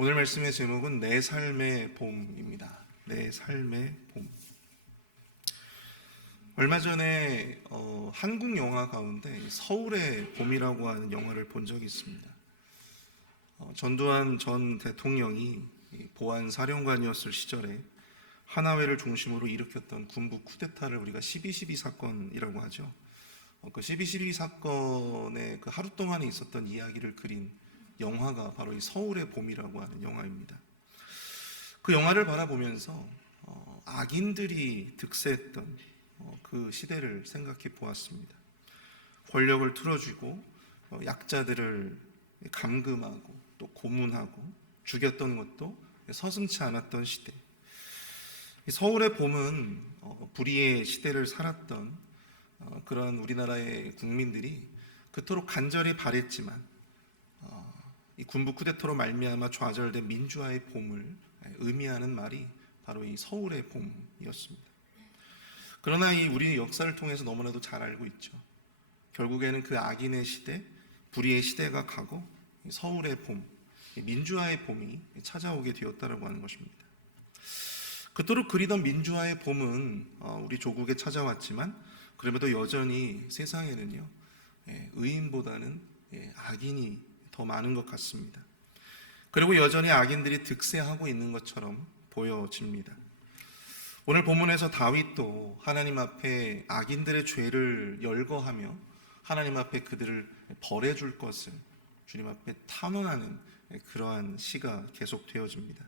오늘 말씀의 제목은 내 삶의 봄입니다. 내 삶의 봄. 얼마 전에 한국 영화 가운데 서울의 봄이라고 하는 영화를 본 적이 있습니다. 전두환 전 대통령이 보안 사령관이었을 시절에 하나회를 중심으로 일으켰던 군부 쿠데타를 우리가 12.12 사건이라고 하죠. 그 12.12 사건의 그 하루 동안에 있었던 이야기를 그린 영화가 바로 이 서울의 봄이라고 하는 영화입니다. 그 영화를 바라보면서 악인들이 득세했던 그 시대를 생각해 보았습니다. 권력을 틀어쥐고 약자들을 감금하고 또 고문하고 죽였던 것도 서슴지 않았던 시대. 서울의 봄은 불의의 시대를 살았던 그런 우리나라의 국민들이 그토록 간절히 바랬지만 이 군부 쿠데타로 말미암아 좌절된 민주화의 봄을 의미하는 말이 바로 이 서울의 봄이었습니다. 그러나 이 우리 역사를 통해서 너무나도 잘 알고 있죠. 결국에는 그 악인의 시대, 불의의 시대가 가고 서울의 봄, 민주화의 봄이 찾아오게 되었다라고 하는 것입니다. 그토록 그리던 민주화의 봄은 우리 조국에 찾아왔지만 그럼에도 여전히 세상에는요 의인보다는 악인이 더 많은 것 같습니다. 그리고 여전히 악인들이 득세하고 있는 것처럼 보여집니다. 오늘 본문에서 다윗도 하나님 앞에 악인들의 죄를 열거하며 하나님 앞에 그들을 벌해줄 것을 주님 앞에 탄원하는 그러한 시가 계속되어집니다.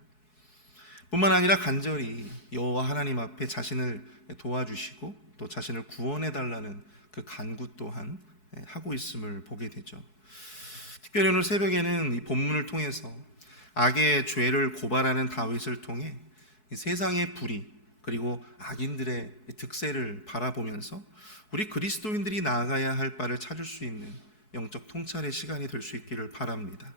뿐만 아니라 간절히 여호와 하나님 앞에 자신을 도와주시고 또 자신을 구원해달라는 그 간구 또한 하고 있음을 보게 되죠. 특별히 오늘 새벽에는 이 본문을 통해서 악의 죄를 고발하는 다윗을 통해 이 세상의 불의 그리고 악인들의 득세를 바라보면서 우리 그리스도인들이 나아가야 할 바를 찾을 수 있는 영적 통찰의 시간이 될 수 있기를 바랍니다.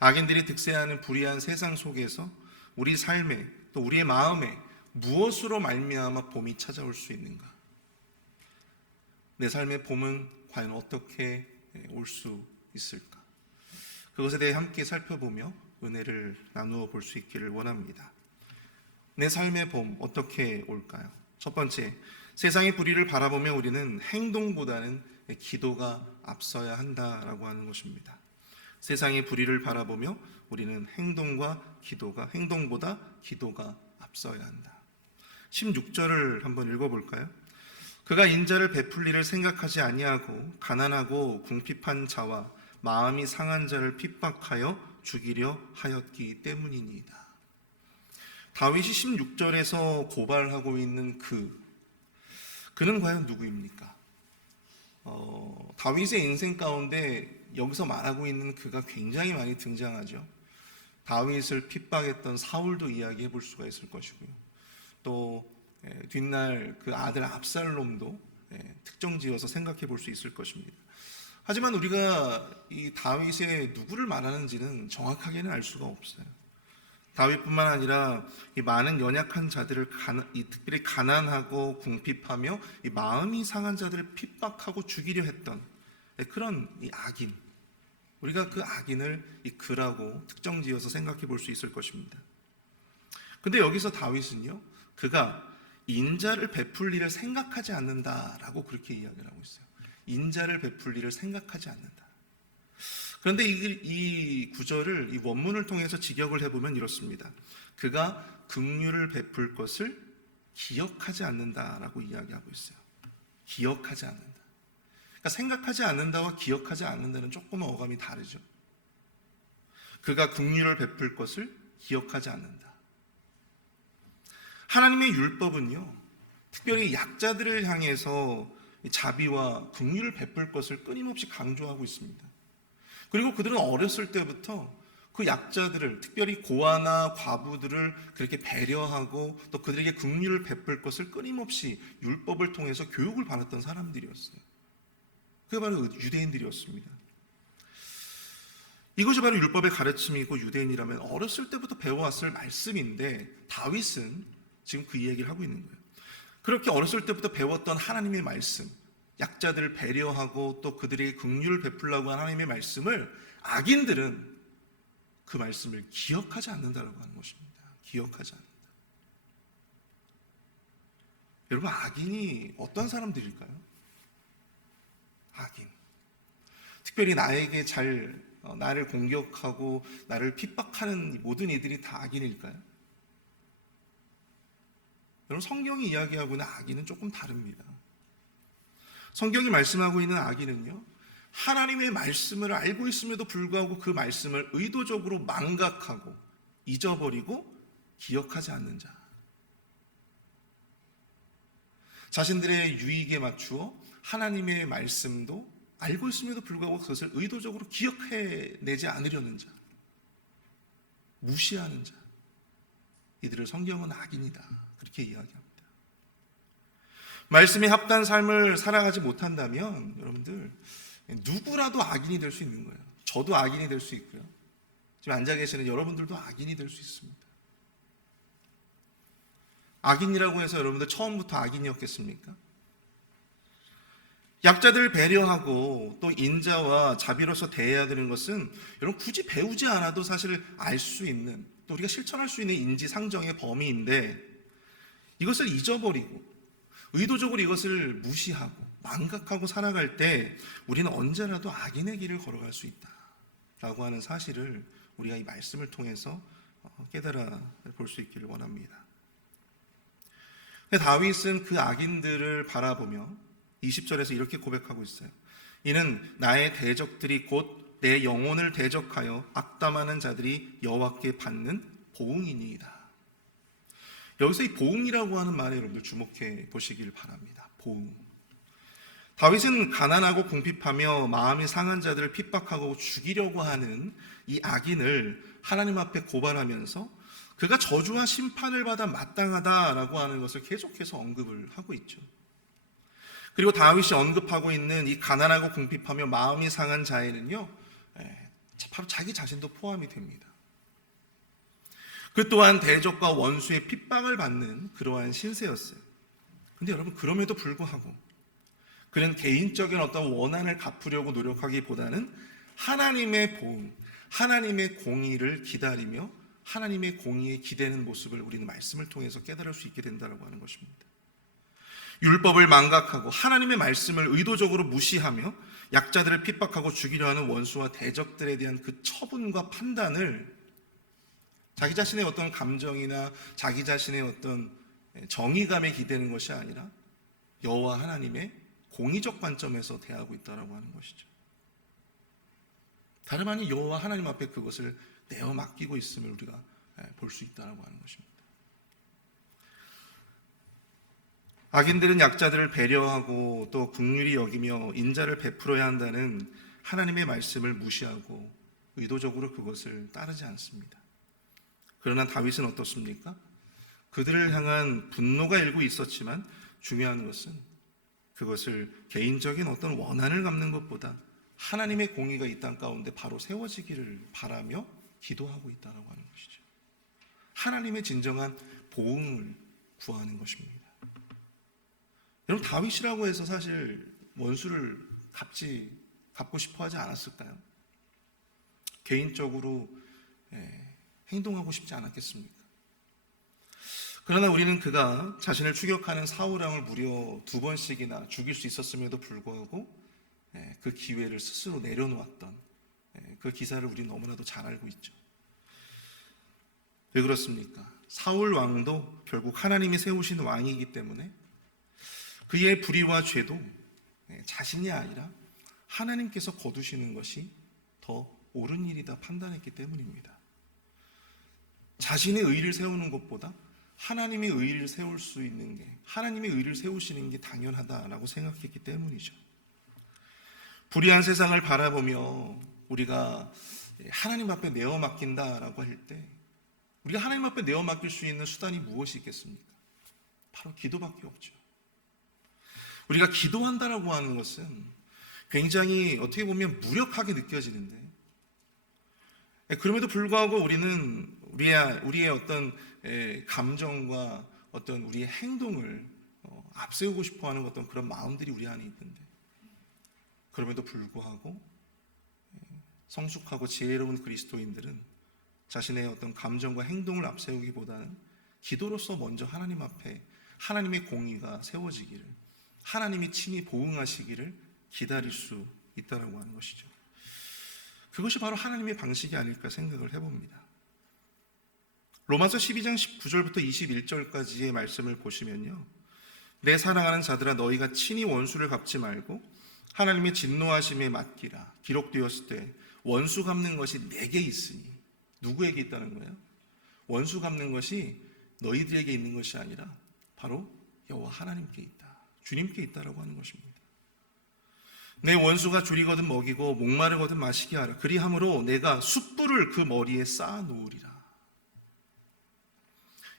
악인들이 득세하는 불의한 세상 속에서 우리 삶에 또 우리의 마음에 무엇으로 말미암아 봄이 찾아올 수 있는가? 내 삶의 봄은 과연 어떻게 올 수 있을까? 그것에 대해 함께 살펴보며 은혜를 나누어 볼 수 있기를 원합니다. 내 삶의 봄 어떻게 올까요? 첫 번째, 세상의 불의를 바라보며 우리는 행동보다는 기도가 앞서야 한다라고 하는 것입니다. 세상의 불의를 바라보며 우리는 행동보다 기도가 앞서야 한다. 16절을 한번 읽어볼까요? 그가 인자를 베풀리를 생각하지 아니하고 가난하고 궁핍한 자와 마음이 상한 자를 핍박하여 죽이려 하였기 때문이니이다. 다윗이 16절에서 고발하고 있는 그는 과연 누구입니까? 다윗의 인생 가운데 여기서 말하고 있는 그가 굉장히 많이 등장하죠. 다윗을 핍박했던 사울도 이야기해 볼 수가 있을 것이고요. 또 뒷날 그 아들 압살롬도 특정 지어서 생각해 볼 수 있을 것입니다. 하지만 우리가 이 다윗의 누구를 말하는지는 정확하게는 알 수가 없어요. 다윗뿐만 아니라 이 많은 연약한 자들을 특별히 가난하고 궁핍하며 이 마음이 상한 자들을 핍박하고 죽이려 했던 그런 이 악인, 우리가 그 악인을 이 그라고 특정 지어서 생각해 볼 수 있을 것입니다. 근데 여기서 다윗은요, 그가 인자를 베풀리를 생각하지 않는다라고 그렇게 이야기를 하고 있어요. 인자를 베풀리를 생각하지 않는다. 그런데 이 구절을 이 원문을 통해서 직역을 해보면 이렇습니다. 그가 긍휼을 베풀 것을 기억하지 않는다라고 이야기하고 있어요. 기억하지 않는다. 그러니까 생각하지 않는다와 기억하지 않는다는 조금 어감이 다르죠. 그가 긍휼을 베풀 것을 기억하지 않는다. 하나님의 율법은요, 특별히 약자들을 향해서 자비와 긍휼을 베풀 것을 끊임없이 강조하고 있습니다. 그리고 그들은 어렸을 때부터 그 약자들을, 특별히 고아나 과부들을 그렇게 배려하고 또 그들에게 긍휼을 베풀 것을 끊임없이 율법을 통해서 교육을 받았던 사람들이었어요. 그게 바로 유대인들이었습니다. 이것이 바로 율법의 가르침이고 유대인이라면 어렸을 때부터 배워왔을 말씀인데 다윗은 지금 그 얘기를 하고 있는 거예요. 그렇게 어렸을 때부터 배웠던 하나님의 말씀, 약자들을 배려하고 또 그들에게 긍휼을 베풀라고 하는 하나님의 말씀을 악인들은 그 말씀을 기억하지 않는다라고 하는 것입니다. 기억하지 않는다. 여러분, 악인이 어떤 사람들일까요? 악인. 특별히 나에게 나를 공격하고 나를 핍박하는 모든 이들이 다 악인일까요? 여러분, 성경이 이야기하고 있는 악인은 조금 다릅니다. 성경이 말씀하고 있는 악인은요, 하나님의 말씀을 알고 있음에도 불구하고 그 말씀을 의도적으로 망각하고 잊어버리고 기억하지 않는 자. 자신들의 유익에 맞추어 하나님의 말씀도 알고 있음에도 불구하고 그것을 의도적으로 기억해내지 않으려는 자, 무시하는 자, 이들을 성경은 악인이다, 그렇게 이야기합니다. 말씀에 합당한 삶을 살아가지 못한다면 여러분들 누구라도 악인이 될 수 있는 거예요. 저도 악인이 될 수 있고요, 지금 앉아 계시는 여러분들도 악인이 될 수 있습니다. 악인이라고 해서 여러분들 처음부터 악인이었겠습니까? 약자들을 배려하고 또 인자와 자비로서 대해야 되는 것은 여러분 굳이 배우지 않아도 사실 알 수 있는, 또 우리가 실천할 수 있는 인지상정의 범위인데, 이것을 잊어버리고 의도적으로 이것을 무시하고 망각하고 살아갈 때 우리는 언제라도 악인의 길을 걸어갈 수 있다라고 하는 사실을 우리가 이 말씀을 통해서 깨달아 볼 수 있기를 원합니다. 다윗은 그 악인들을 바라보며 20절에서 이렇게 고백하고 있어요. 이는 나의 대적들이 곧 내 영혼을 대적하여 악담하는 자들이 여호와께 받는 보응이니이다. 여기서 이 보응이라고 하는 말에 여러분들 주목해 보시길 바랍니다. 보응. 다윗은 가난하고 궁핍하며 마음이 상한 자들을 핍박하고 죽이려고 하는 이 악인을 하나님 앞에 고발하면서 그가 저주와 심판을 받아 마땅하다라고 하는 것을 계속해서 언급을 하고 있죠. 그리고 다윗이 언급하고 있는 이 가난하고 궁핍하며 마음이 상한 자에는요, 바로 자기 자신도 포함이 됩니다. 그 또한 대적과 원수의 핍박을 받는 그러한 신세였어요. 근데 여러분, 그럼에도 불구하고 그는 개인적인 어떤 원한을 갚으려고 노력하기보다는 하나님의 보응, 하나님의 공의를 기다리며 하나님의 공의에 기대는 모습을 우리는 말씀을 통해서 깨달을 수 있게 된다고 하는 것입니다. 율법을 망각하고 하나님의 말씀을 의도적으로 무시하며 약자들을 핍박하고 죽이려 하는 원수와 대적들에 대한 그 처분과 판단을 자기 자신의 어떤 감정이나 자기 자신의 어떤 정의감에 기대는 것이 아니라 여호와 하나님의 공의적 관점에서 대하고 있다고 하는 것이죠. 다름 아닌 여호와 하나님 앞에 그것을 내어 맡기고 있음을 우리가 볼 수 있다고 하는 것입니다. 악인들은 약자들을 배려하고 또 긍휼히 여기며 인자를 베풀어야 한다는 하나님의 말씀을 무시하고 의도적으로 그것을 따르지 않습니다. 그러나 다윗은 어떻습니까? 그들을 향한 분노가 일고 있었지만 중요한 것은 그것을 개인적인 어떤 원한을 갚는 것보다 하나님의 공의가 이 땅 가운데 바로 세워지기를 바라며 기도하고 있다고 하는 것이죠. 하나님의 진정한 보응을 구하는 것입니다. 여러분, 다윗이라고 해서 사실 원수를 갚고 싶어 하지 않았을까요? 개인적으로 행동하고 싶지 않았겠습니까? 그러나 우리는 그가 자신을 추격하는 사울왕을 무려 2번씩이나 죽일 수 있었음에도 불구하고 그 기회를 스스로 내려놓았던 그 기사를 우리는 너무나도 잘 알고 있죠. 왜 그렇습니까? 사울 왕도 결국 하나님이 세우신 왕이기 때문에 그의 불의와 죄도 자신이 아니라 하나님께서 거두시는 것이 더 옳은 일이다 판단했기 때문입니다. 자신의 의를 세우는 것보다 하나님의 의를 세울 수 있는 게, 하나님의 의를 세우시는 게 당연하다라고 생각했기 때문이죠. 불의한 세상을 바라보며 우리가 하나님 앞에 내어 맡긴다라고 할 때 우리가 하나님 앞에 내어 맡길 수 있는 수단이 무엇이 있겠습니까? 바로 기도밖에 없죠. 우리가 기도한다라고 하는 것은 굉장히 어떻게 보면 무력하게 느껴지는데, 그럼에도 불구하고 우리는 우리의 어떤 감정과 어떤 우리의 행동을 앞세우고 싶어하는 어떤 그런 마음들이 우리 안에 있는데, 그럼에도 불구하고 성숙하고 지혜로운 그리스도인들은 자신의 어떤 감정과 행동을 앞세우기보다는 기도로서 먼저 하나님 앞에 하나님의 공의가 세워지기를, 하나님이 친히 보응하시기를 기다릴 수 있다라고 하는 것이죠. 그것이 바로 하나님의 방식이 아닐까 생각을 해봅니다. 로마서 12장 19절부터 21절까지의 말씀을 보시면요, 내 사랑하는 자들아 너희가 친히 원수를 갚지 말고 하나님의 진노하심에 맡기라. 기록되었을 때 원수 갚는 것이 내게 있으니. 누구에게 있다는 거예요? 원수 갚는 것이 너희들에게 있는 것이 아니라 바로 여호와 하나님께 있다, 주님께 있다라고 하는 것입니다. 내 원수가 줄이거든 먹이고 목마르거든 마시게 하라. 그리함으로 내가 숯불을 그 머리에 쌓아 놓으리라.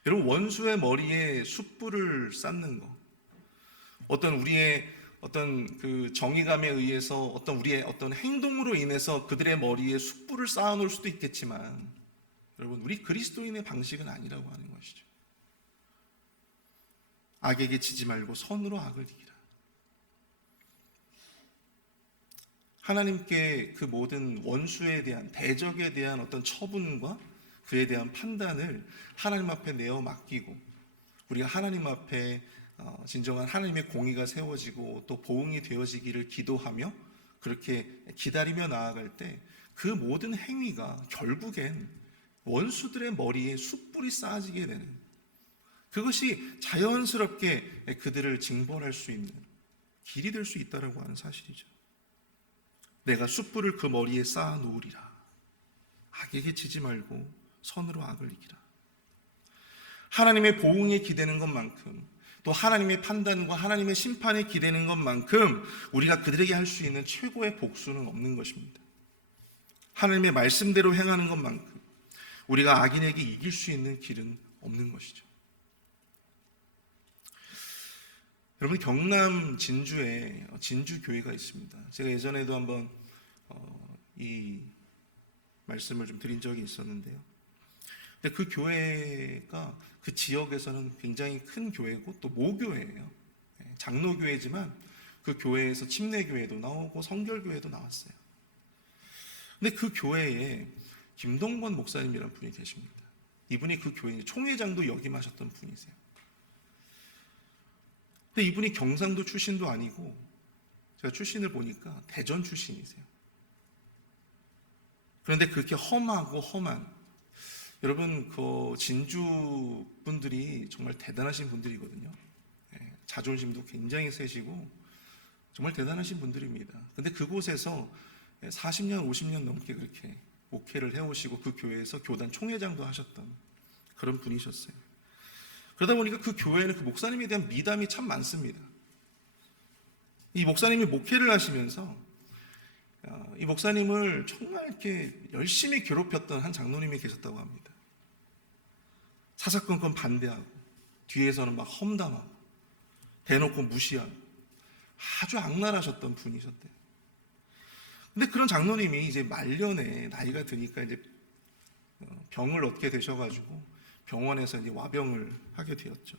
여러분, 원수의 머리에 숯불을 쌓는 거, 어떤 우리의 어떤 그 정의감에 의해서 어떤 우리의 어떤 행동으로 인해서 그들의 머리에 숯불을 쌓아 놓을 수도 있겠지만, 여러분, 우리 그리스도인의 방식은 아니라고 하는 것이죠. 악에게 지지 말고 선으로 악을 이기라. 하나님께 그 모든 원수에 대한, 대적에 대한 어떤 처분과 그에 대한 판단을 하나님 앞에 내어 맡기고, 우리가 하나님 앞에 진정한 하나님의 공의가 세워지고 또 보응이 되어지기를 기도하며 그렇게 기다리며 나아갈 때 그 모든 행위가 결국엔 원수들의 머리에 숯불이 쌓아지게 되는, 그것이 자연스럽게 그들을 징벌할 수 있는 길이 될 수 있다라고 하는 사실이죠. 내가 숯불을 그 머리에 쌓아 놓으리라. 악에게 지지 말고 선으로 악을 이기라. 하나님의 보응에 기대는 것만큼, 또 하나님의 판단과 하나님의 심판에 기대는 것만큼 우리가 그들에게 할 수 있는 최고의 복수는 없는 것입니다. 하나님의 말씀대로 행하는 것만큼 우리가 악인에게 이길 수 있는 길은 없는 것이죠. 여러분, 경남 진주에 진주교회가 있습니다. 제가 예전에도 한번 이 말씀을 좀 드린 적이 있었는데요. 근데 그 교회가 그 지역에서는 굉장히 큰 교회고 또 모교회예요. 장로교회지만 그 교회에서 침례교회도 나오고 성결교회도 나왔어요. 근데 그 교회에 김동건 목사님이라는 분이 계십니다. 이분이 그 교회 총회장도 역임하셨던 분이세요. 근데 이분이 경상도 출신도 아니고, 제가 출신을 보니까 대전 출신이세요. 그런데 그렇게 험하고 험한, 여러분, 그 진주 분들이 정말 대단하신 분들이거든요. 자존심도 굉장히 세시고 정말 대단하신 분들입니다. 근데 그곳에서 40년, 50년 넘게 그렇게 목회를 해오시고 그 교회에서 교단 총회장도 하셨던 그런 분이셨어요. 그러다 보니까 그 교회는 그 목사님에 대한 미담이 참 많습니다. 이 목사님이 목회를 하시면서 이 목사님을 정말 이렇게 열심히 괴롭혔던 한 장로님이 계셨다고 합니다. 사사건건 반대하고 뒤에서는 막 험담하고 대놓고 무시하고 아주 악랄하셨던 분이셨대요. 근데 그런 장로님이 이제 말년에 나이가 드니까 이제 병을 얻게 되셔가지고 병원에서 이제 와병을 하게 되었죠.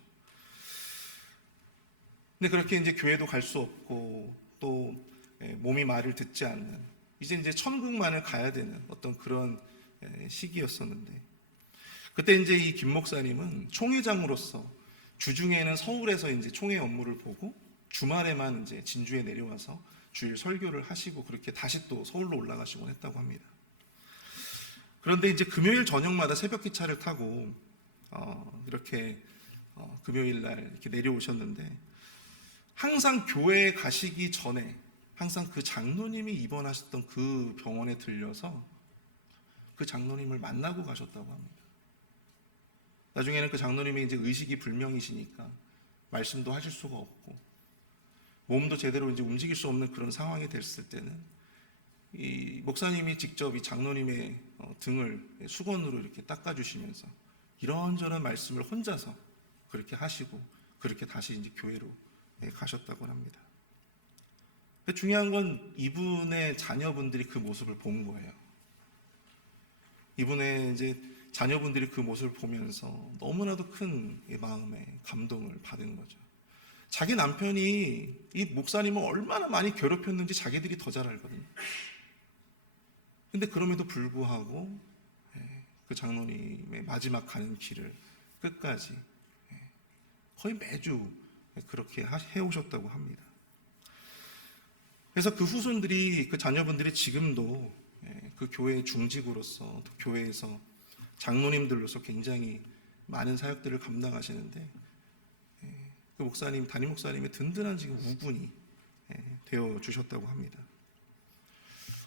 근데 그렇게 이제 교회도 갈 수 없고 또 몸이 말을 듣지 않는, 이제 천국만을 가야 되는 어떤 그런 시기였었는데, 그때 이제 이 김 목사님은 총회장으로서 주중에는 서울에서 이제 총회 업무를 보고 주말에만 이제 진주에 내려와서 주일 설교를 하시고 그렇게 다시 또 서울로 올라가시곤 했다고 합니다. 그런데 이제 금요일 저녁마다 새벽 기차를 타고 이렇게 금요일 날 이렇게 내려오셨는데, 항상 교회에 가시기 전에 항상 그 장로님이 입원하셨던 그 병원에 들려서 그 장로님을 만나고 가셨다고 합니다. 나중에는 그 장로님이 이제 의식이 불명이시니까 말씀도 하실 수가 없고 몸도 제대로 이제 움직일 수 없는 그런 상황이 됐을 때는 이 목사님이 직접 이 장로님의 등을 수건으로 이렇게 닦아주시면서 이런저런 말씀을 혼자서 그렇게 하시고 그렇게 다시 이제 교회로 가셨다고 합니다. 근데 중요한 건 이분의 자녀분들이 그 모습을 본 거예요. 이분의 이제 자녀분들이 그 모습을 보면서 너무나도 큰 마음에 감동을 받은 거죠. 자기 남편이 이 목사님을 얼마나 많이 괴롭혔는지 자기들이 더 잘 알거든요. 근데 그럼에도 불구하고 그 장로님의 마지막 가는 길을 끝까지 거의 매주 그렇게 해오셨다고 합니다. 그래서 그 후손들이, 그 자녀분들이 지금도 그 교회의 중직으로서, 또 교회에서 장로님들로서 굉장히 많은 사역들을 감당하시는데, 그 목사님, 담임 목사님의 든든한 지금 우군이 되어 주셨다고 합니다.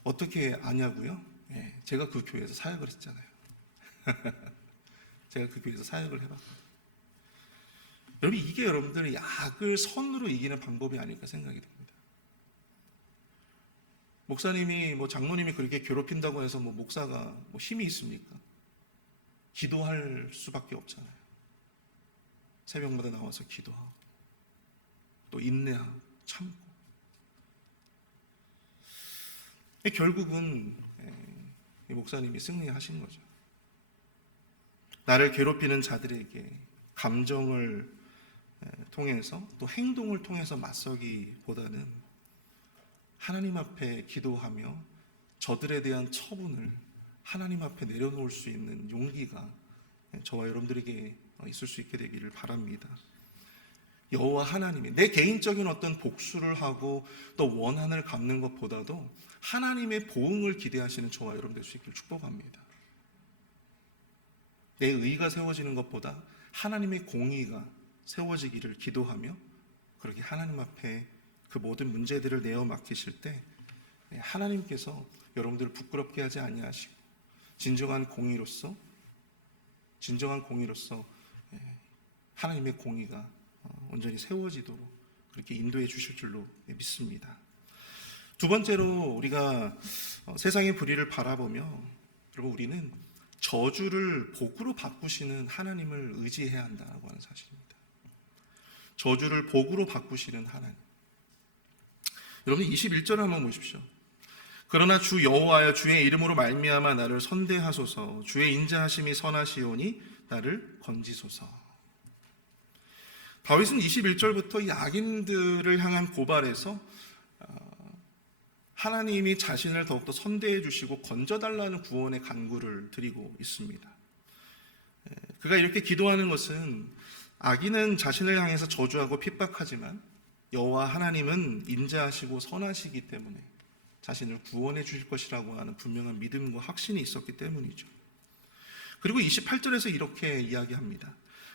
어떻게 아냐고요? 제가 그 교회에서 사역을 했잖아요. 제가 그 교회에서 사역을 해봤거든요. 여러분, 이게 여러분들의 약을 선으로 이기는 방법이 아닐까 생각이 듭니다. 목사님이, 장로님이 그렇게 괴롭힌다고 해서 목사가 힘이 있습니까? 기도할 수밖에 없잖아요. 새벽마다 나와서 기도하고, 또 인내하고, 참고. 결국은 이 목사님이 승리하신 거죠. 나를 괴롭히는 자들에게 감정을 통해서, 또 행동을 통해서 맞서기보다는 하나님 앞에 기도하며 저들에 대한 처분을 하나님 앞에 내려놓을 수 있는 용기가 저와 여러분들에게 있을 수 있게 되기를 바랍니다. 여호와 하나님이 내 개인적인 어떤 복수를 하고 또 원한을 갚는 것보다도 하나님의 보응을 기대하시는 저와 여러분 될 수 있기를 축복합니다. 내 의가 세워지는 것보다 하나님의 공의가 세워지기를 기도하며, 그렇게 하나님 앞에 그 모든 문제들을 내어 맡기실 때 하나님께서 여러분들을 부끄럽게 하지 아니하시고 진정한 공의로서 하나님의 공의가 온전히 세워지도록 그렇게 인도해 주실 줄로 믿습니다. 두 번째로, 우리가 세상의 불의를 바라보며, 여러분, 우리는 저주를 복으로 바꾸시는 하나님을 의지해야 한다고 하는 사실입니다. 저주를 복으로 바꾸시는 하나님. 여러분, 21절을 한번 보십시오. 그러나 주 여호와여, 주의 이름으로 말미암아 나를 선대하소서. 주의 인자하심이 선하시오니 나를 건지소서. 다윗은 21절부터 이 악인들을 향한 고발에서 하나님이 자신을 더욱더 선대해 주시고 건져달라는 구원의 간구를 드리고 있습니다. 그가 이렇게 기도하는 것은, 악인은 자신을 향해서 저주하고 핍박하지만 여호와 하나님은 인자하시고 선하시기 때문에 자신을 구원해 주실 것이라고 하는 분명한 믿음과 확신이 있었기 때문이죠. 그리고 28절에서 이렇게 이야기합니다.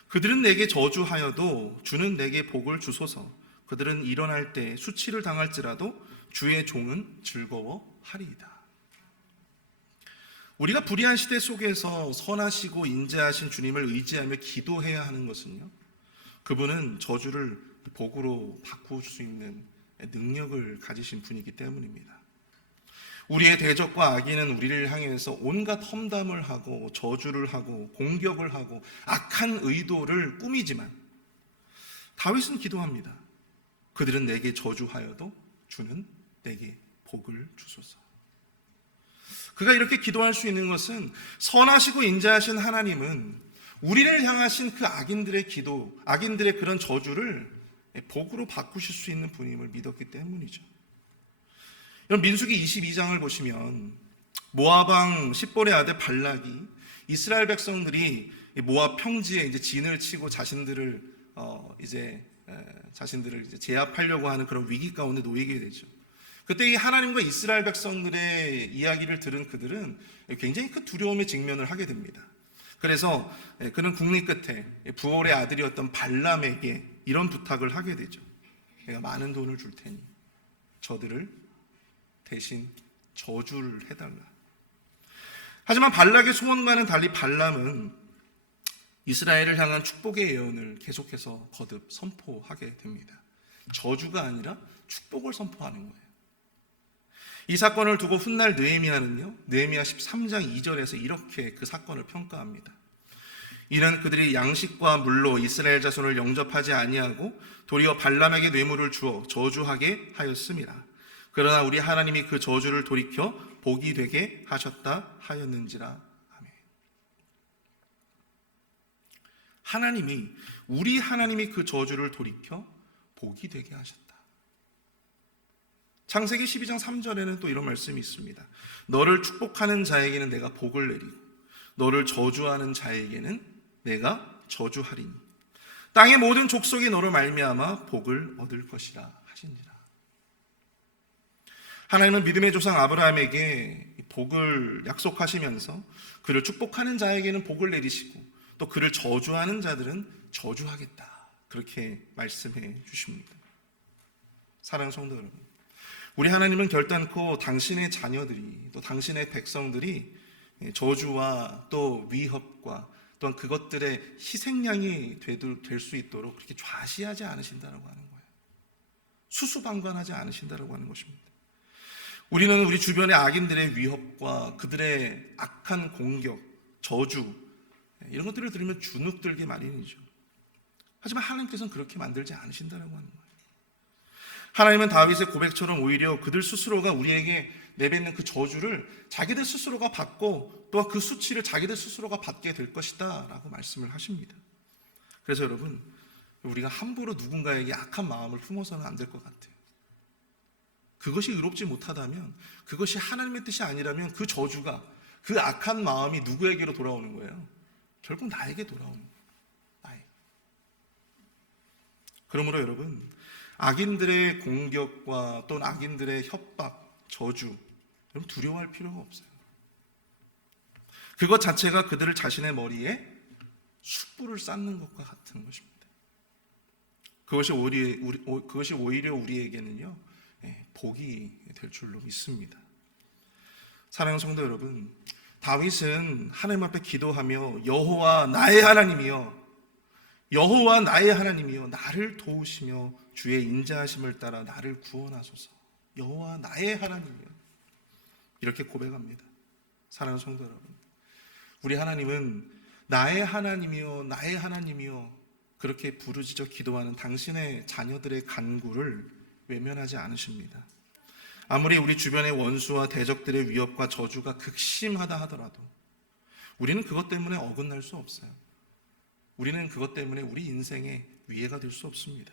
그들은 내게 저주하여도 주는 내게 복을 주소서. 그들은 일어날 때 수치를 당할지라도 주의 종은 즐거워하리이다. 우리가 불의한 시대 속에서 선하시고 인자하신 주님을 의지하며 기도해야 하는 것은요, 그분은 저주를 복으로 바꿀 수 있는 능력을 가지신 분이기 때문입니다. 우리의 대적과 악인은 우리를 향해서 온갖 험담을 하고 저주를 하고 공격을 하고 악한 의도를 꾸미지만 다윗은 기도합니다. 그들은 내게 저주하여도 주는 내게 복을 주소서. 그가 이렇게 기도할 수 있는 것은, 선하시고 인자하신 하나님은 우리를 향하신 그 악인들의 기도, 악인들의 그런 저주를 복으로 바꾸실 수 있는 분임을 믿었기 때문이죠. 여러분, 민수기 22장을 보시면 모압 왕 십볼의 아들 발락이 이스라엘 백성들이 모압 평지에 이제 진을 치고 자신들을 제압하려고 하는 그런 위기 가운데 놓이게 되죠. 그때 이 하나님과 이스라엘 백성들의 이야기를 들은 그들은 굉장히 큰 두려움에 직면을 하게 됩니다. 그래서 그는 국리 끝에 부올의 아들이었던 발람에게 이런 부탁을 하게 되죠. 내가 많은 돈을 줄 테니 저들을 대신 저주를 해달라. 하지만 발락의 소원과는 달리 발람은 이스라엘을 향한 축복의 예언을 계속해서 거듭 선포하게 됩니다. 저주가 아니라 축복을 선포하는 거예요. 이 사건을 두고 훗날 느헤미야는요, 느헤미야 13장 2절에서 이렇게 그 사건을 평가합니다. 이는 그들이 양식과 물로 이스라엘 자손을 영접하지 아니하고 도리어 발람에게 뇌물을 주어 저주하게 하였음이라. 그러나 우리 하나님이 그 저주를 돌이켜 복이 되게 하셨다 하였는지라. 아멘. 우리 하나님이 그 저주를 돌이켜 복이 되게 하셨다. 창세기 12장 3절에는 또 이런 말씀이 있습니다. 너를 축복하는 자에게는 내가 복을 내리고 너를 저주하는 자에게는 내가 저주하리니 땅의 모든 족속이 너로 말미암아 복을 얻을 것이라 하시니라. 하나님은 믿음의 조상 아브라함에게 복을 약속하시면서 그를 축복하는 자에게는 복을 내리시고 또 그를 저주하는 자들은 저주하겠다, 그렇게 말씀해 주십니다. 사랑하는 성도 여러분, 우리 하나님은 결단코 당신의 자녀들이, 또 당신의 백성들이 저주와 또 위협과 또한 그것들의 희생양이 될 수 있도록 그렇게 좌시하지 않으신다라고 하는 거예요. 수수방관하지 않으신다라고 하는 것입니다. 우리는 우리 주변의 악인들의 위협과 그들의 악한 공격, 저주, 이런 것들을 들으면 주눅들게 마련이죠. 하지만 하나님께서는 그렇게 만들지 않으신다라고 하는 거예요. 하나님은 다윗의 고백처럼 오히려 그들 스스로가 우리에게 내뱉는 그 저주를 자기들 스스로가 받고 또한 그 수치를 자기들 스스로가 받게 될 것이다 라고 말씀을 하십니다. 그래서 여러분, 우리가 함부로 누군가에게 악한 마음을 품어서는 안 될 것 같아요. 그것이 의롭지 못하다면, 그것이 하나님의 뜻이 아니라면 그 저주가, 그 악한 마음이 누구에게로 돌아오는 거예요? 결국 나에게 돌아오는 거예요. 나에게. 그러므로 여러분, 악인들의 공격과 또는 악인들의 협박, 저주, 여러분 두려워할 필요가 없어요. 그것 자체가 그들을 자신의 머리에 숯불을 쌓는 것과 같은 것입니다. 그것이 오히려 우리에게는요, 복이 될 줄로 믿습니다. 사랑하는 성도 여러분, 다윗은 하나님 앞에 기도하며 여호와 나의 하나님이여, 여호와 나의 하나님이여 나를 도우시며 주의 인자하심을 따라 나를 구원하소서. 여호와 나의 하나님이여, 이렇게 고백합니다. 사랑하는 성도 여러분, 우리 하나님은 나의 하나님이여 나의 하나님이여 그렇게 부르짖어 기도하는 당신의 자녀들의 간구를 외면하지 않으십니다. 아무리 우리 주변의 원수와 대적들의 위협과 저주가 극심하다 하더라도 우리는 그것 때문에 어긋날 수 없어요. 우리는 그것 때문에 우리 인생의 위해가 될 수 없습니다.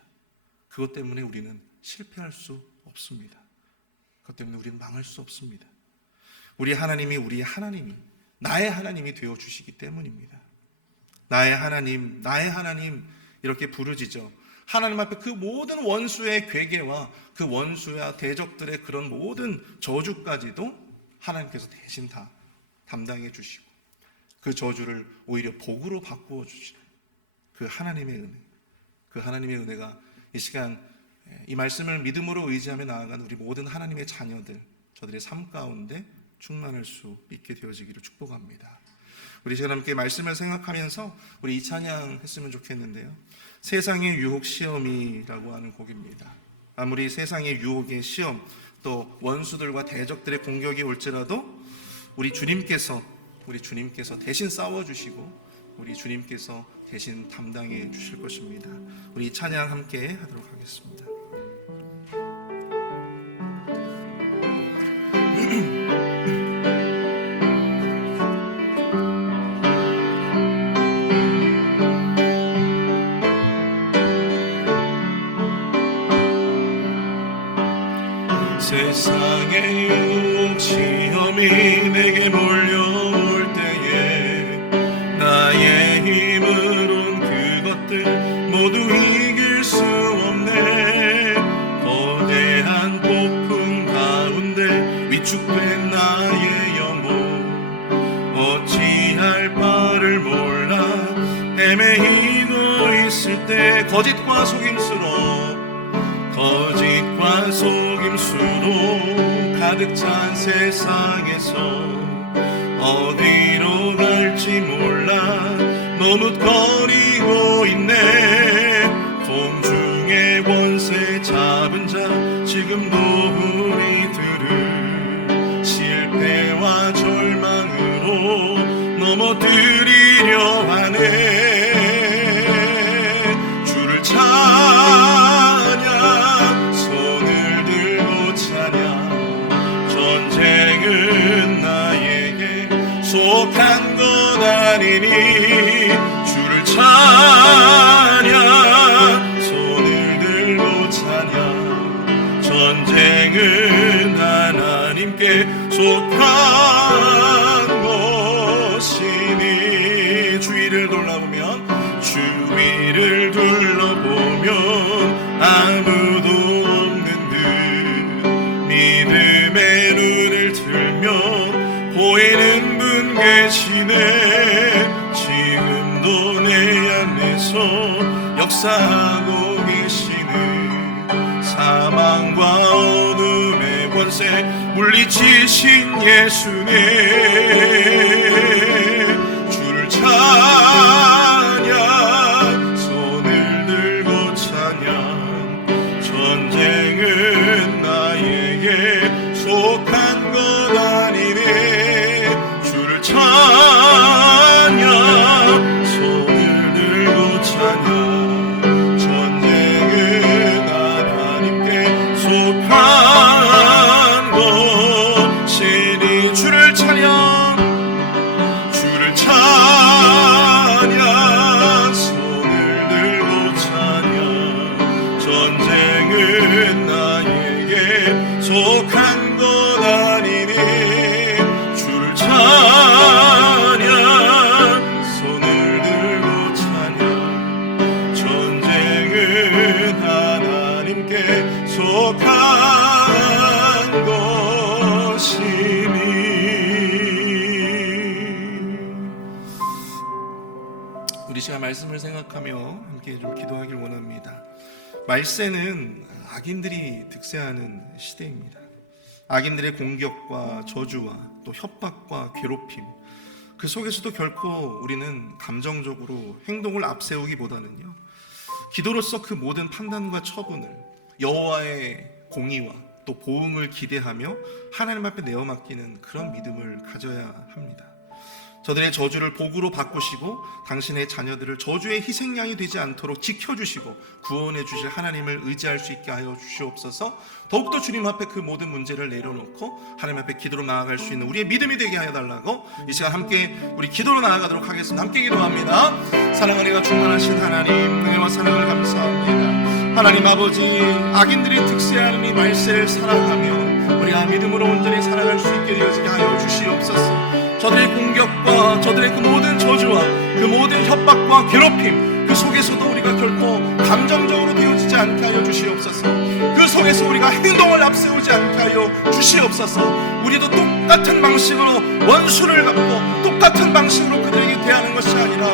그것 때문에 우리는 실패할 수 없습니다. 그것 때문에 우리는 망할 수 없습니다. 우리 하나님이 나의 하나님이 되어주시기 때문입니다. 나의 하나님, 나의 하나님 이렇게 부르짖어 하나님 앞에 그 모든 원수의 괴계와 그 원수와 대적들의 그런 모든 저주까지도 하나님께서 대신 다 담당해 주시고 그 저주를 오히려 복으로 바꾸어 주시는 그 하나님의 은혜, 그 하나님의 은혜가 이 시간 이 말씀을 믿음으로 의지하며 나아가는 우리 모든 하나님의 자녀들, 저들의 삶 가운데 충만할 수 있게 되어지기를 축복합니다. 우리 시간 함께 말씀을 생각하면서 우리 이 찬양 했으면 좋겠는데요. 세상의 유혹 시험이라고 하는 곡입니다. 아무리 세상의 유혹의 시험, 또 원수들과 대적들의 공격이 올지라도 우리 주님께서 대신 싸워주시고 우리 주님께서 대신 담당해 주실 것입니다. 우리 이 찬양 함께 하도록 하겠습니다. 세상의 유혹 시험이 내게 몰려올 때에 나의 힘으론 그것들 모두 이길 수 없네. 거대한 폭풍 가운데 위축된 나의 영혼 어찌할 바를 몰라 헤매이고 있을 때 거짓과 속임수로 가득 찬 세상에서 어디로 갈지 몰라 머뭇거리고 있네. 공중의 권세 잡은 자 지금도 우리들을 실패와 절망으로 넘어뜨리려 하네. 주를 속한 것 아니니 주를 찬양 손을 들고 찬양 전쟁은 하나님께 속한 것이니 주위를 둘러보면 아무도 없는 듯 믿음의 눈을 들면 보이는 분 계시네. 지금도 내 안에서 역사하고 계시네. 사망과 어둠의 권세 물리치신 예수네. 주를 찬양, 손을 들고 찬양. 전쟁은 나에게 속한 것 아니네. 주를 찬양, 손을 들고 찬양. 전쟁은 하나님께 속한 것이니. 주를 찬양, 주를 찬양, 손을 들고 찬양. 전쟁은 나에게 속한 것 아니니. 주를 찬양, 손을 들고 찬양. 전쟁은 하나님께 속한 것이니. 우리 시간 말씀을 생각하며 함께 좀 기도하길 원합니다. 말세는 악인들이 득세하는 시대입니다. 악인들의 공격과 저주와 또 협박과 괴롭힘, 그 속에서도 결코 우리는 감정적으로 행동을 앞세우기보다는요, 기도로서 그 모든 판단과 처분을 여호와의 공의와 또 보응을 기대하며 하나님 앞에 내어 맡기는 그런 믿음을 가져야 합니다. 저들의 저주를 복으로 바꾸시고 당신의 자녀들을 저주의 희생양이 되지 않도록 지켜주시고 구원해 주실 하나님을 의지할 수 있게 하여 주시옵소서. 더욱더 주님 앞에 그 모든 문제를 내려놓고 하나님 앞에 기도로 나아갈 수 있는 우리의 믿음이 되게 하여 달라고 이 시간 함께 우리 기도로 나아가도록 하겠습니다. 함께 기도합니다. 사랑하는 이가 충만하신 하나님, 은혜와 사랑을 감사합니다. 하나님 아버지, 악인들이 득세하는 이 말세를 살아가며 우리가 믿음으로 온전히 살아갈 수 있게 되어지게 하여 주시옵소서. 저들의 공격과 저들의 그 모든 저주와 그 모든 협박과 괴롭힘, 그 속에서도 우리가 결코 감정적으로 되어지지 않게 하여 주시옵소서. 그 속에서 우리가 행동을 앞세우지 않게 하여 주시옵소서. 우리도 똑같은 방식으로 원수를 갚고 똑같은 방식으로 그들에게 대하는 것이 아니라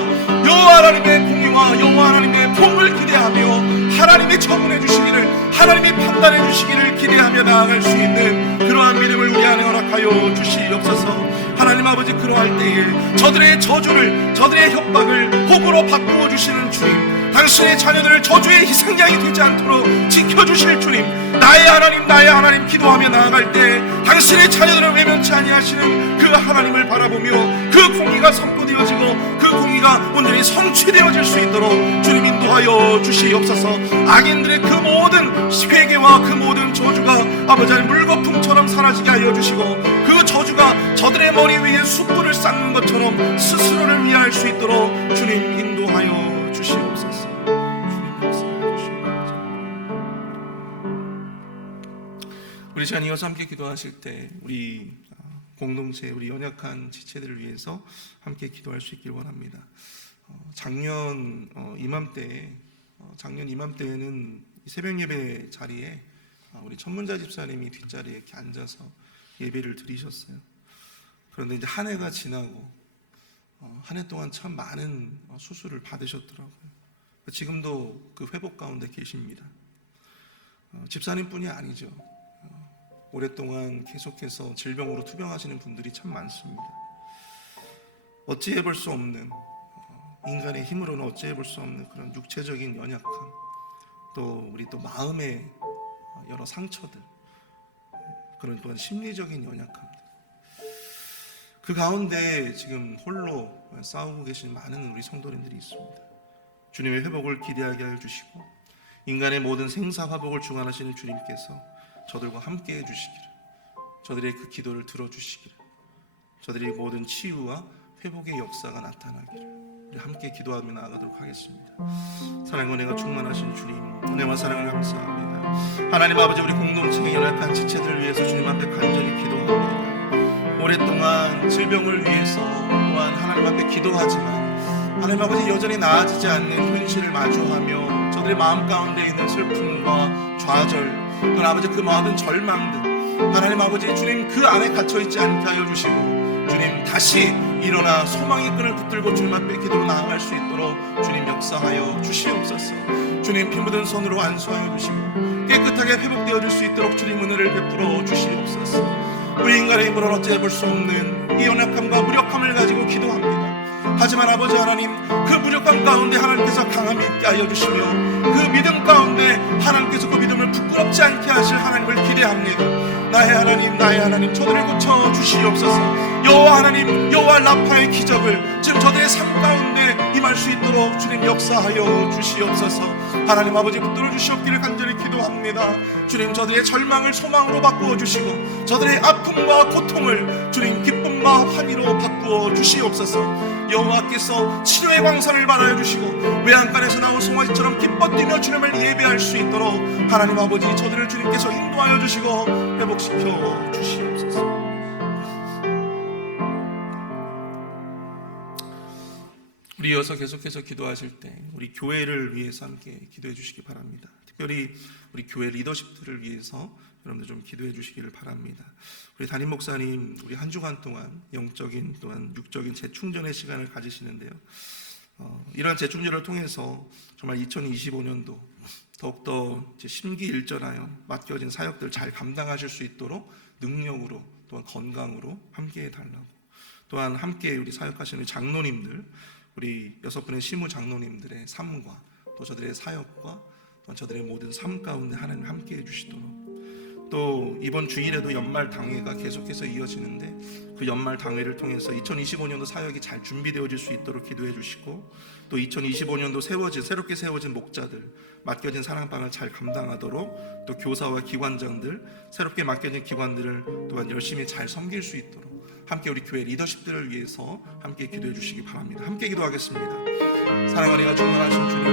여호와 하나님의 공의와 여호와 하나님의 복을 기대하며 하나님이 처분해 주시기를, 하나님이 판단해 주시기를 기대하며 나아갈 수 있는 그러한 믿음을 우리 안에 허락하여 주시옵소서. 하나님 아버지, 그러할 때에 저들의 저주를, 저들의 협박을 복으로 바꾸어 주시는 주님, 당신의 자녀들을 저주의 희생양이 되지 않도록 지켜주실 주님, 나의 하나님 기도하며 나아갈 때 당신의 자녀들을 외면치 아니하시는 그 하나님을 바라보며 그 공의가 선포되어지고 그 공의가 온전히 성취되어질 수 있도록 주님 인도하여 주시옵소서. 악인들의 그 모든 회개와 그 모든 저주가 아버지 하나님 물거품처럼 사라지게 하여 주시고, 그 저주가 저들의 머리 위에 숯불을 쌓는 것처럼 스스로를 위할 수 있도록 주님 인도하여 주시옵소서. 주님 역사해 주시옵소서. 우리 시간 이어서 함께 기도하실 때 우리 공동체, 우리 연약한 지체들을 위해서 함께 기도할 수 있길 원합니다. 작년 이맘때에는 새벽 예배 자리에 우리 천문자 집사님이 뒷자리에 이렇게 앉아서 예배를 드리셨어요. 그런데 이제 한 해가 지나고 한 해 동안 참 많은 수술을 받으셨더라고요. 지금도 그 회복 가운데 계십니다. 집사님뿐이 아니죠. 오랫동안 계속해서 질병으로 투병하시는 분들이 참 많습니다. 어찌해 볼 수 없는, 인간의 힘으로는 어찌해 볼 수 없는 그런 육체적인 연약함, 또 우리 또 마음의 여러 상처들, 그런 또한 심리적인 연약함들, 그 가운데 지금 홀로 싸우고 계신 많은 우리 성도님들이 있습니다. 주님의 회복을 기대하게 하여 주시고, 인간의 모든 생사화복을 주관하시는 주님께서 저들과 함께 해주시기를, 저들의 그 기도를 들어주시기를, 저들의 모든 치유와 회복의 역사가 나타나기를 우리 함께 기도하며 나아가도록 하겠습니다. 사랑과 은혜가 충만하신 주님, 은혜와 사랑을 감사합니다. 하나님 아버지, 우리 공동체의 연약한 지체들을 위해서 주님 앞에 간절히 기도합니다. 오랫동안 질병을 위해서 또한 하나님 앞에 기도하지만 하나님 아버지 여전히 나아지지 않는 현실을 마주하며 저들의 마음 가운데 있는 슬픔과 좌절 또는 아버지 그 모든 절망들 하나님 아버지 주님 그 안에 갇혀있지 않게 하여 주시고 주님 다시 일어나 소망의 끈을 붙들고 주님 앞에 기도로 나아갈 수 있도록 주님 역사하여 주시옵소서. 주님 피 묻은 손으로 안수하여 주시고 깨끗하게 회복되어질 수 있도록 주님 은혜를 베풀어 주시옵소서. 우리 인간의 힘으로는 어찌해볼 수 없는 이 연약함과 무력함을 가지고 기도합니다. 하지만 아버지 하나님 그 무력함 가운데 하나님께서 강함이 있게 하여 주시며 그 믿음 가운데 하나님께서 그 믿음을 부끄럽지 않게 하실 하나님을 기대합니다. 나의 하나님 저들을 고쳐 주시옵소서. 여호와 하나님 여호와 라파의 기적을 지금 저들의 삶 가운데 임할 수 있도록 주님 역사하여 주시옵소서. 하나님 아버지 붙들어 주시옵기를 간절히 기도합니다. 주님 저들의 절망을 소망으로 바꾸어 주시고 저들의 아픔과 고통을 주님 기쁨과 환희로 바꾸어 주시옵소서. 여호와께서 치료의 광선을 발하여 주시고 외양간에서 나온 송아지처럼 기뻐 뛰며 주님을 예배할 수 있도록 하나님 아버지 저들을 주님께서 인도하여 주시고 회복시켜 주시옵소서. 우리 이어서 계속해서 기도하실 때 우리 교회를 위해서 함께 기도해 주시기 바랍니다. 특별히 우리 교회 리더십들을 위해서 여러분들 좀 기도해 주시기를 바랍니다. 우리 담임 목사님 우리 한 주간 동안 영적인 또한 육적인 재충전의 시간을 가지시는데요. 이러한 재충전을 통해서 정말 2025년도 더욱더 심기일전하여 맡겨진 사역들 잘 감당하실 수 있도록 능력으로 또한 건강으로 함께 해달라고, 또한 함께 우리 사역하시는 장로님들 우리 6분의 시무 장로님들의 삶과 또 저들의 사역과 또 저들의 모든 삶 가운데 하나님 함께 해주시도록, 또 이번 주일에도 연말 당회가 계속해서 이어지는데 그 연말 당회를 통해서 2025년도 사역이 잘 준비되어질 수 있도록 기도해 주시고, 또 2025년도 새롭게 세워진 목자들 맡겨진 사랑방을 잘 감당하도록, 또 교사와 기관장들 새롭게 맡겨진 기관들을 또한 열심히 잘 섬길 수 있도록 함께 우리 교회 리더십들을 위해서 함께 기도해 주시기 바랍니다. 함께 기도하겠습니다. 사랑하리가 충만하신 주님,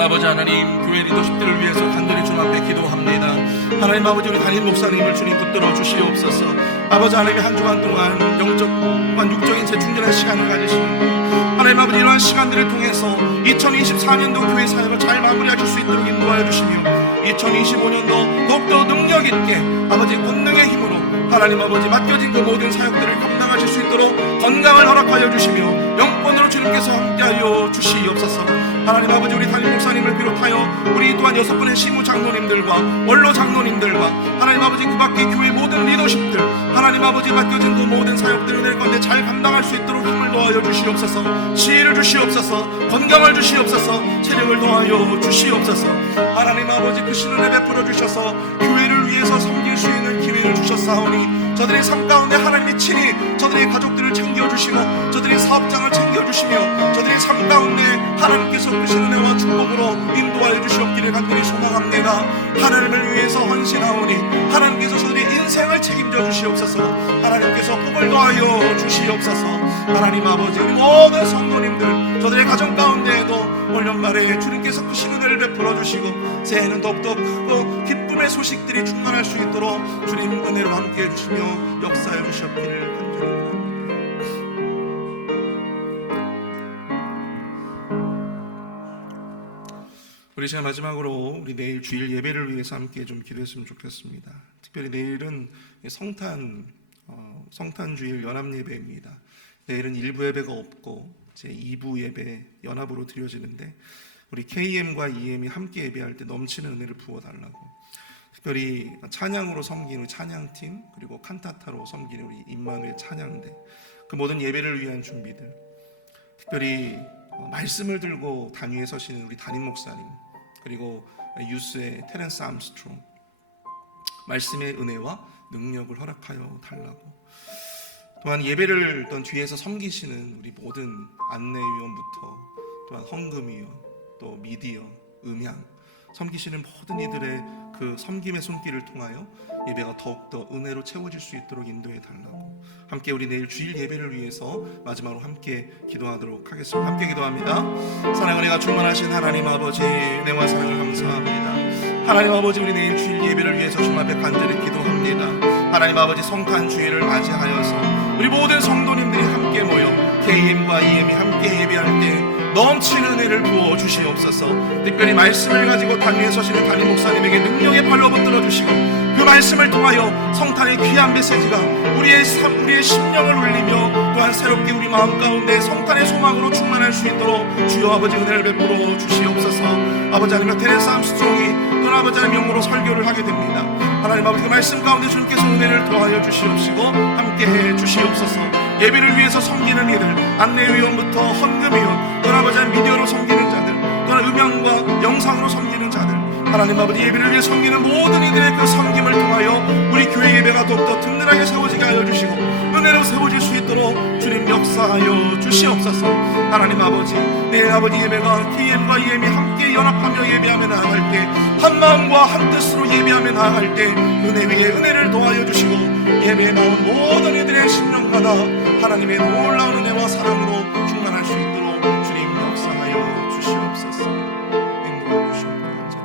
아버지 하나님 교회 리더십들을 위해서 간절히 주님 앞에 기도합니다. 하나님 아버지 우리 담임 목사님을 주님 붙들어 주시옵소서. 아버지 하나님 한 주간 동안 영적과 육적인 재충전의 시간을 가지시는데 하나님 아버지 이러한 시간들을 통해서 2024년도 교회 사역을 잘 마무리하실 수 있도록 인도하여 주시며 2025년도 더욱더 능력 있게 아버지 권능의 힘으로 하나님 아버지 맡겨진 그 모든 사역들을 감당하실 수 있도록 건강을 허락하여 주시며 영권으로 주님께서 함께하여 주시옵소서. 하나님 아버지 우리 담임 목사님을 비롯하여 우리 또한 6분의 시무 장로님들과 원로 장로님들과 하나님 아버지 그 밖에 교회 모든 리더십들 하나님 아버지 맡겨진 그 모든 사역들을 낼 건데 잘 감당할 수 있도록 힘을 더하여 주시옵소서. 지혜를 주시옵소서. 건강을 주시옵소서. 체력을 더하여 주시옵소서. 하나님 아버지 그 신은혜 베풀어 주셔서 교회를 위해서 섬길 수 있는 기회를 주셨사오니 저들의 삶 가운데 하나님이 친히 저들의 가족들을 챙겨주시고 저들의 사업장을 챙겨주시며 저들의 삶 가운데 하나님께서 크신 은혜와 축복으로 인도하여 주시옵기를 간절히 소망합니다. 하나님을 위해서 헌신하오니 하나님께서 저들의 인생을 책임져 주시옵소서. 하나님께서 복을 더하여 주시옵소서. 하나님 아버지 우리 모든 성도님들 저들의 가정 가운데에도 올 연말에 주님께서 크신 은혜를 베풀어 주시고 새해는 더욱더 크고 기쁨의 소식들이 충만할 수 있도록 주님 은혜로 함께해 주시며 역사해 주시옵기를 간절히 원합니다. 우리 제가 마지막으로 우리 내일 주일 예배를 위해서 함께 좀 기도했으면 좋겠습니다. 특별히 내일은 성탄 주일 연합 예배입니다. 내일은 1부 예배가 없고 제 2부 예배 연합으로 드려지는데 우리 KM과 EM이 함께 예배할 때 넘치는 은혜를 부어달라고, 특별히 찬양으로 섬기는 찬양팀 그리고 칸타타로 섬기는 우리 임마누엘 찬양대 그 모든 예배를 위한 준비들, 특별히 말씀을 들고 단위에 서시는 우리 담임 목사님 그리고 유스의 테렌스 암스트롱 말씀의 은혜와 능력을 허락하여 달라고, 또한 예배를 또 뒤에서 섬기시는 우리 모든 안내위원부터 또한 헌금위원 또 미디어 음향 섬기시는 모든 이들의 그 섬김의 손길을 통하여 예배가 더욱더 은혜로 채워질 수 있도록 인도해 달라고, 함께 우리 내일 주일 예배를 위해서 마지막으로 함께 기도하도록 하겠습니다. 함께 기도합니다. 사랑의 은혜가 충만하신 하나님 아버지 은혜와 사랑을 감사합니다. 하나님 아버지 우리 내일 주일 예배를 위해서 주님 앞에 간절히 기도합니다. 하나님 아버지 성탄 주일을 맞이하여서 우리 모든 성도님들이 함께 모여 KM과 EM이 함께 예배할 때 넘치는 은혜를 부어 주시옵소서. 특별히 말씀을 가지고 단위에 서시는 담임 목사님에게 능력의 발로 붙들어 주시고 그 말씀을 통하여 성탄의 귀한 메시지가 우리의 심령을 울리며 또한 새롭게 우리 마음 가운데 성탄의 소망으로 충만할 수 있도록 주여 아버지 은혜를 베풀어 주시옵소서. 아버지 하나님, 테레스 암스트롱이 또한 아버지 하나님 영으로 설교를 하게 됩니다. 하나님 아버지 그 말씀 가운데 주님께서 은혜를 더하여 주시옵시고 함께해 주시옵소서. 예배를 위해서 섬기는 이들, 안내위원부터 헌금위원, 또한 아버지 하나님 미디어로 섬기는 자들, 또한 음향과 영상으로 섬기는 자들, 하나님 아버지 예배를 위해 섬기는 모든 이들의 그 섬김을 통하여 우리 교회 예배가 더욱더 든든하게 세워지게 하여 주시고 은혜로 세워질 수 있도록 주님 역사하여 주시옵소서. 하나님 아버지, 내일 아버지 예배가 KM과 EM이 함께 연합하며 예배하며 나아갈 때, 한 마음과 한 뜻으로 예배하며 나아갈 때 은혜 위에 은혜를 더하여 주시고 예배에 나온 모든 이들의 심령마다 하나님의 놀라운 은혜와 사랑으로 충만할 수 있도록 주님 역사하여 주시옵소서. 인도해 주시옵소서.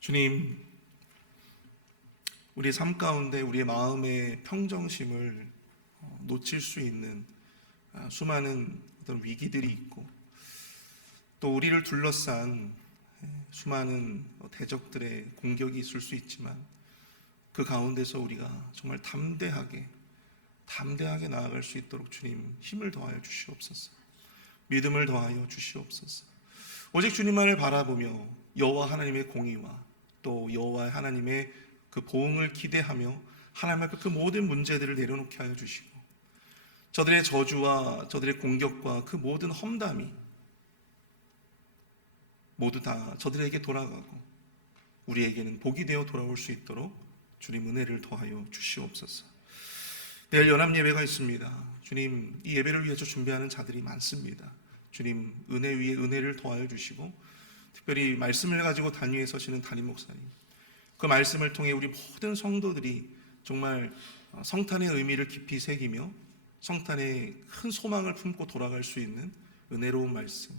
주님, 우리의 삶 가운데 우리의 마음의 평정심을 놓칠 수 있는 수많은 어떤 위기들이 있고 또 우리를 둘러싼 수많은 대적들의 공격이 있을 수 있지만 그 가운데서 우리가 정말 담대하게 나아갈 수 있도록 주님 힘을 더하여 주시옵소서. 믿음을 더하여 주시옵소서. 오직 주님만을 바라보며 여호와 하나님의 공의와 또 여호와 하나님의 그 보응을 기대하며 하나님 앞에 그 모든 문제들을 내려놓게 하여 주시고 저들의 저주와 저들의 공격과 그 모든 험담이 모두 다 저들에게 돌아가고 우리에게는 복이 되어 돌아올 수 있도록 주님 은혜를 더하여 주시옵소서. 내일 연합예배가 있습니다. 주님, 이 예배를 위해서 준비하는 자들이 많습니다. 주님, 은혜 위에 은혜를 더하여 주시고 특별히 말씀을 가지고 단위에 서시는 담임 목사님, 그 말씀을 통해 우리 모든 성도들이 정말 성탄의 의미를 깊이 새기며 성탄의 큰 소망을 품고 돌아갈 수 있는 은혜로운 말씀,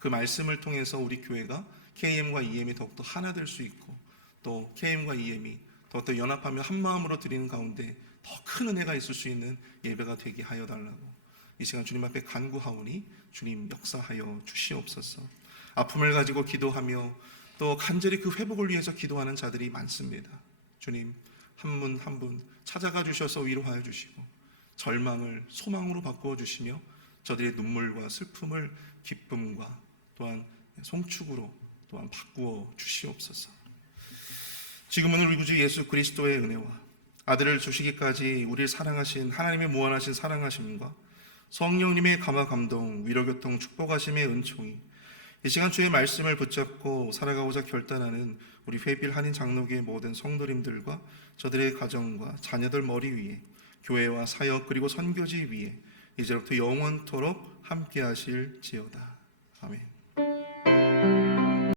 그 말씀을 통해서 우리 교회가 KM과 EM이 더욱더 하나 될 수 있고 또 KM과 EM이 더욱더 연합하며 한 마음으로 드리는 가운데 더 큰 은혜가 있을 수 있는 예배가 되게 하여 달라고 이 시간 주님 앞에 간구하오니 주님 역사하여 주시옵소서. 아픔을 가지고 기도하며 또 간절히 그 회복을 위해서 기도하는 자들이 많습니다. 주님 한 분 한 분 찾아가 주셔서 위로하여 주시고 절망을 소망으로 바꾸어 주시며 저들의 눈물과 슬픔을 기쁨과 또한 송축으로 또한 바꾸어 주시옵소서. 지금은 우리 구주 예수 그리스도의 은혜와 아들을 주시기까지 우리를 사랑하신 하나님의 무한하신 사랑하심과 성령님의 감화 감동 위로교통 축복하심의 은총이 이 시간 주의 말씀을 붙잡고 살아가고자 결단하는 우리 회빌 한인 장로교의 모든 성도님들과 저들의 가정과 자녀들 머리 위에 교회와 사역 그리고 선교지 위에 이제부터 영원토록 함께 하실지어다. 아멘.